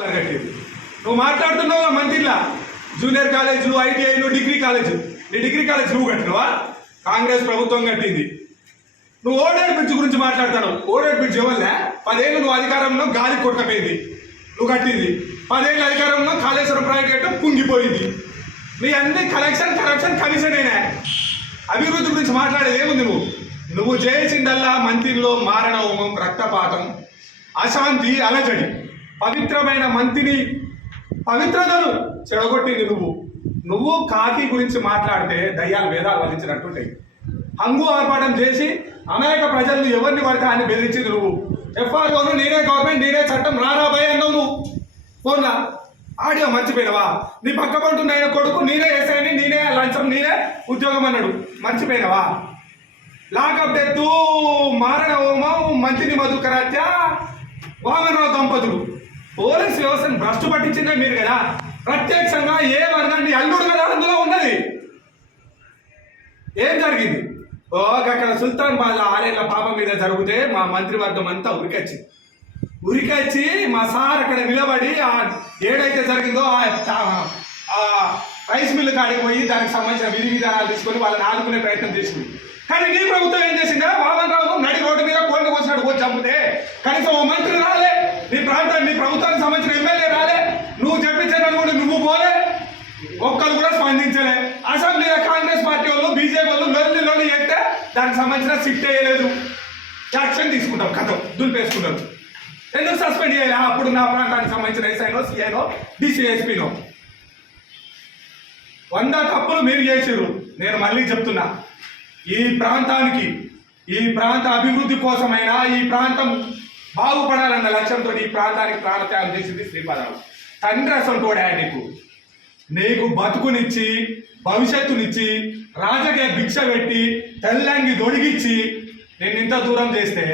కట్టేది నువ్వు మాట్లాడుతున్నావు మంత్రిలా జూనియర్ కాలేజీలు ఐటీఐలు డిగ్రీ కాలేజీ నీ డిగ్రీ కాలేజ్ నువ్వు కట్టినవా? కాంగ్రెస్ ప్రభుత్వం కట్టింది. నువ్వు ఓడేడు బ్రిడ్జ్ గురించి మాట్లాడతావు. ఓడేడు బ్రిడ్జ్ ఇవ్వలే 10 ఏళ్ళు నువ్వు అధికారంలో గాలి కొట్టకపోయింది, నువ్వు కట్టింది. 10 ఏళ్ళ అధికారంలో కాళేశ్వరం ప్రాజెక్టు కుంగిపోయింది. నీ అన్ని కరప్షన్ కమిషన్ అయినా అభివృద్ధి గురించి మాట్లాడేది ఏముంది? నువ్వు చేసిందల్లా మంత్రిలో మారణ హోమం, రక్తపాతం, అశాంతి, అలజడి. పవిత్రమైన మంత్రిని పవిత్రతను చెడగొట్టింది నువ్వు కాకి గురించి మాట్లాడితే దయ్యాలు వేదాలు వధించినట్టుంటాయి. హంగు ఆర్పాటం చేసి అనేక ప్రజలను ఎవరిని పడితే అని బెదిరించింది నువ్వు. ఎఫ్ఆర్ఓను నేనే గవర్నమెంట్, నేనే చట్టం, రారాబాయ్ అన్నావు నువ్వు. ఫోన్లా ఆడియో మర్చిపోయినవా? నీ పక్క పంటున్న ఆయన కొడుకు నేనే ఎస్ఐని, నేనే లంచం, నేనే ఉద్యోగం అన్నాడు, మర్చిపోయినవా? లాకప్ డెత్, మారణ హోమం, మంత్రిని మధుకరాత్య, వామనరావు దంపతులు. పోలీస్ వ్యవస్థను భ్రష్టు పట్టించిందే మీరు కదా. ప్రత్యక్షంగా ఏ వర్గాన్ని అల్లుడు కదా అందులో ఉన్నది. ఏం జరిగింది? అక్కడ సుల్తాన్ బాద్ 6 ఏళ్ల పాపం మీద జరిగితే మా మంత్రివర్గం అంతా ఉరికొచ్చి మా సార్ అక్కడ నిలబడి ఏడైతే జరిగిందో ఆ రైస్ మిల్లు కాడికి పోయి దానికి సంబంధించిన విధి విధానాలు తీసుకొని వాళ్ళని ఆదుకునే ప్రయత్నం చేసింది. కానీ నీ ప్రభుత్వం ఏం చేసిందా? వామన్ రావు నడి రోడ్డు మీద కోళ్ళ కోసినట్టు పోయి చంపితే కనీసం ఓ మంత్రి రాలే, నీ ప్రభుత్వానికి సంబంధించిన ఎమ్మెల్యే రాలే, నువ్వు చెప్పించాను కూడా నువ్వు పోలే, ఒక్కరు కూడా స్పందించలే. అసెంబ్లీలో కాంగ్రెస్ పార్టీ వాళ్ళు బీజేపీ వాళ్ళు లొల్లి చేస్తే దానికి సంబంధించిన సిట్ వేయలేదు. యాక్షన్ తీసుకుంటాం, కథం దులిపేసుకున్నారు. ఎందుకు సస్పెండ్ చేయాలి? అప్పుడు నా ప్రాంతానికి సంబంధించిన ఎస్ఐనో, సిఐనో, డిసిఎస్పీనో 100 తప్పులు మీరు చేసారు. నేను మళ్ళీ చెప్తున్నా, ఈ ప్రాంతానికి, ఈ ప్రాంత అభివృద్ధి కోసమైనా, ఈ ప్రాంతం బాగుపడాలన్న లక్ష్యంతో ఈ ప్రాంతానికి ప్రాణత్యాగం చేసింది శ్రీపాదరావు. తండ్రి అసంటోడా నీకు బతుకునిచ్చి, భవిష్యత్తునిచ్చి, రాజకీయ భిక్ష పెట్టి, తెల్లంగి దొడిగిచ్చి నేను ఇంత దూరం చేస్తే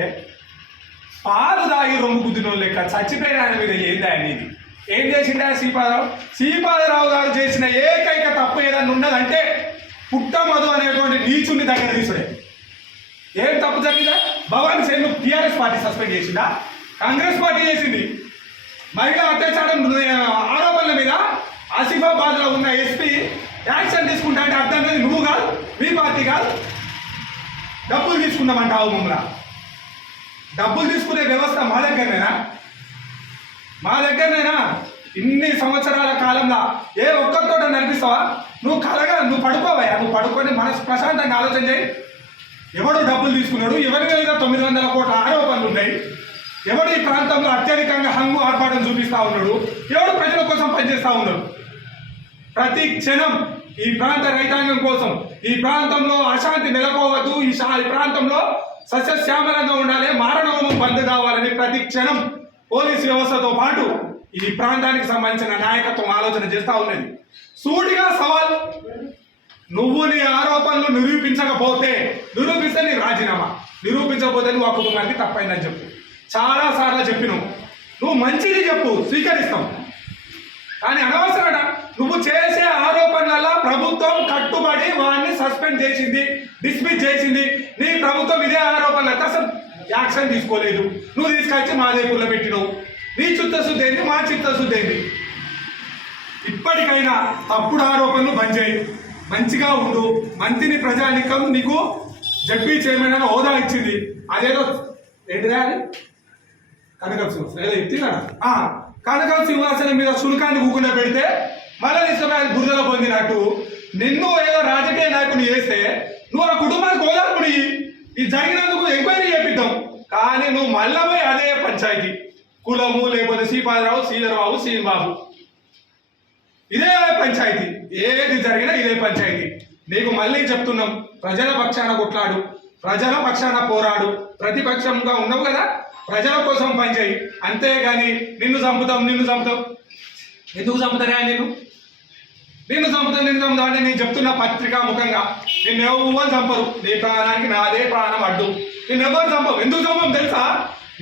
పాలు దాగి రొమ్ము గుద్దిన లెక్క చచ్చిపోయిన ఆయన మీద ఏంది అనేది? ఏం చేసిండా శ్రీపాదరావు గారు చేసిన ఏకైక తప్పు ఏదన్నా ఉన్నదంటే పుట్టమధు అనేటువంటి నీచుని దగ్గర తీసుడే. ఏం తప్పు జరిగిందా? Bhavani Sen TRS party suspend చేసిందా? కాంగ్రెస్ పార్టీ చేసింది. మహిళా అత్యాచారం ఆరోపణల మీద ఆసిఫాబాద్లో ఉన్న ఎస్పీ యాక్షన్ తీసుకుంటా అంటే అర్థం అనేది నువ్వు కాదు, మీ పార్టీ కాదు. డబ్బులు తీసుకున్నామంటావు మమ్మల్ని. డబ్బులు తీసుకునే వ్యవస్థ మా దగ్గరనేనా? ఇన్ని సంవత్సరాల కాలంలో ఏ ఒక్కరితో నడిపిస్తావా? నువ్వు పడుకోవయ్యా. నువ్వు పడుకొని మనసు ప్రశాంతంగా ఆలోచన చేయి. ఎవడు డబ్బులు తీసుకున్నాడు? ఎవరి మీద 900 కోట్ల ఆరోపణలు ఉన్నాయి? ఎవడు ఈ ప్రాంతంలో అత్యధికంగా హంగు ఆర్పాటం చూపిస్తూ ఉన్నాడు? ఎవడు ప్రజల కోసం పనిచేస్తూ ఉన్నాడు? ప్రతి క్షణం ఈ ప్రాంత రైతాంగం కోసం, ఈ ప్రాంతంలో అశాంతి నెలకోవద్దు, ఈ ప్రాంతంలో సస్యశ్యామలంగా ఉండాలి, మారణహోమం బంద్ కావాలని ప్రతి క్షణం పోలీస్ వ్యవస్థతో పాటు ఈ ప్రాంతానికి సంబంధించిన నాయకత్వం ఆలోచన చేస్తూ ఉన్నది. సూటిగా సవాల్, నువ్వు నీ ఆరోపణలు నిరూపిస్తే నీ రాజీనామా, నిరూపించకపోతే నువ్వు ఆ కుటుంబానికి తప్పైందని చెప్పు. చాలాసార్లు చెప్పినావు. నువ్వు మంచిది చెప్పు, స్వీకరిస్తాం. కానీ అనవసరట నువ్వు చేసే ఆరోపణల ప్రభుత్వం కట్టుబడి వాడిని సస్పెండ్ చేసింది, డిస్మిస్ చేసింది. నీ ప్రభుత్వం ఇదే ఆరోపణలు అసలు యాక్షన్ తీసుకోలేదు. నువ్వు తీసుకొచ్చి మా దగ్గరలో పెట్టినావు. నీ చిత్తశుద్ధి ఏంటి, మా చిత్తశుద్ధి ఏంటి? ఇప్పటికైనా తప్పుడు ఆరోపణలు బంద్ చేయి, మంచిగా ఉండు. మంత్రిని ప్రజానికం నీకు జడ్పీ చైర్మన్ అని హోదా ఇచ్చింది. అదేదో ఏంటిదా అది కనకం సింహాసనం ఏదో ఇచ్చిందా? కనకం సింహాసనం మీద శుల్కాన్ని ఊకుండా పెడితే మళ్ళీ ఇష్టమైన బురదలో పొందినట్టు నిన్ను ఏదో రాజకీయ నాయకుని చేస్తే నువ్వు ఆ కుటుంబానికి హోదాపుడి ఇది జరిగినందుకు ఎంక్వైరీ చేపిద్దాం. కానీ నువ్వు మళ్ళీ పోయి అదే పంచాయతీ, కులము లేకపోతే శ్రీపాదరావు, శ్రీధరబాబు, శ్రీబాబు, ఇదే పంచాయతీ. ఏది జరిగినా ఇదే పంచాయతీ. నీకు మళ్ళీ చెప్తున్నాం, ప్రజల పక్షాన కొట్లాడు, ప్రజల పక్షాన పోరాడు. ప్రతిపక్షంగా ఉన్నావు కదా, ప్రజల కోసం పనిచేయి. అంతేగాని నిన్ను చంపుతాం ఎందుకు చంపుతారా? నిన్ను చంపుతాం అంటే నేను చెప్తున్న పత్రికా ముఖంగా నిన్ను ఎవరు చంపరు. నీ ప్రాణానికి నాదే ప్రాణం అడ్డు. నిన్ను ఎవరు చంపవు. ఎందుకు చంపం తెలుసా?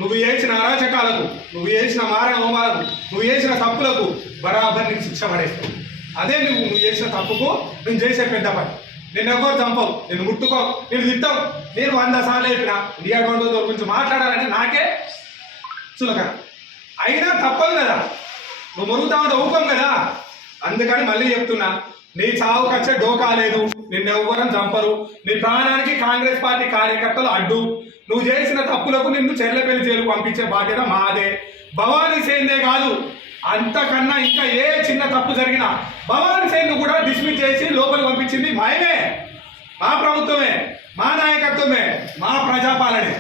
నువ్వు చేసిన అరాచకాలకు, నువ్వు చేసిన మారణ హోమాలకు, నువ్వు చేసిన తప్పులకు బరాబర్ నీకు శిక్ష పడేస్తావు. అదే నువ్వు చేసిన తప్పుకు నేను చేసే పెద్ద పని. నేను ఎవరు చంపవు, నేను ముట్టుకో, నేను తిట్టావు. నేను 100 సార్లు చెప్పిన నీ అకౌంట్ గురించి మాట్లాడాలంటే నాకే చులక. అయినా తప్పదు కదా, నువ్వు మురుగుతావు ఊపం కదా. అందుకని మళ్ళీ చెప్తున్నా, నీ చావు కచ్చే డోకా లేదు, నిన్నెవ్వరం చంపరు. నీ ప్రాణానికి కాంగ్రెస్ పార్టీ కార్యకర్తలు అడ్డు. నువ్వు చేసిన తప్పులకు నిన్ను చెర్లపల్లి జైలు పంపించే బాధ్యత మాదే. భవానీ సేన్దే కాదు, అంతకన్నా ఇంకా ఏ చిన్న తప్పు జరిగినా భవానీ సేన్ కూడా డిస్మిస్ చేసి లోపలికి పంపించింది మాయమే, మా ప్రభుత్వమే, మా నాయకత్వమే, మా ప్రజాపాలనే.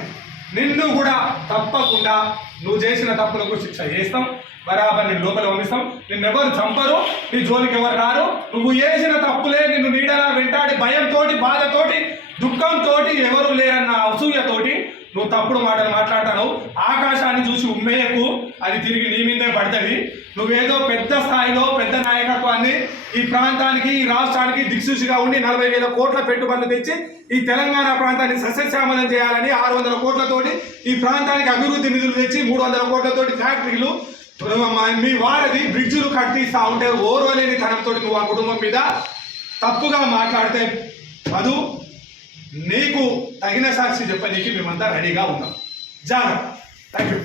నిన్ను కూడా తప్పకుండా నువ్వు చేసిన తప్పులకు శిక్ష చేస్తాం, బరాబర్ నిన్ను లోపల పంపిస్తాం. నిన్నెవరు చంపరు, నీ జోలికి ఎవరు రారు. నువ్వు చేసిన తప్పులే నిన్ను నీడలా వెంటాడి భయంతో, బాధతోటి, దుఃఖంతో, ఎవరు లేరన్న అసూయతోటి నువ్వు తప్పుడు మాటలు మాట్లాడతావు. ఆకాశాన్ని చూసి ఉమ్మేయకు, అది తిరిగి నీ మీదే పడుతుంది. నువ్వేదో పెద్ద స్థాయిలో పెద్ద నాయకత్వాన్ని ఈ ప్రాంతానికి, ఈ రాష్ట్రానికి దిక్సూచిగా ఉండి 40,000 కోట్ల పెట్టుబడులు తెచ్చి ఈ తెలంగాణ ప్రాంతాన్ని సస్యశ్యామలం చేయాలని 600 కోట్లతోటి ఈ ప్రాంతానికి అభివృద్ధి నిధులు తెచ్చి 300 కోట్లతోటి ఫ్యాక్టరీలు, మీ వారధి బ్రిడ్జులు కట్టిస్తా ఉంటే ఓర్వలేని తనంతో నువ్వు ఆ కుటుంబం మీద తప్పుగా మాట్లాడితే మధు, నీకు తగిన సాక్షి చెప్పనీకి మేమంతా రెడీగా ఉన్నాం. జాగ్రత్త. Thank you.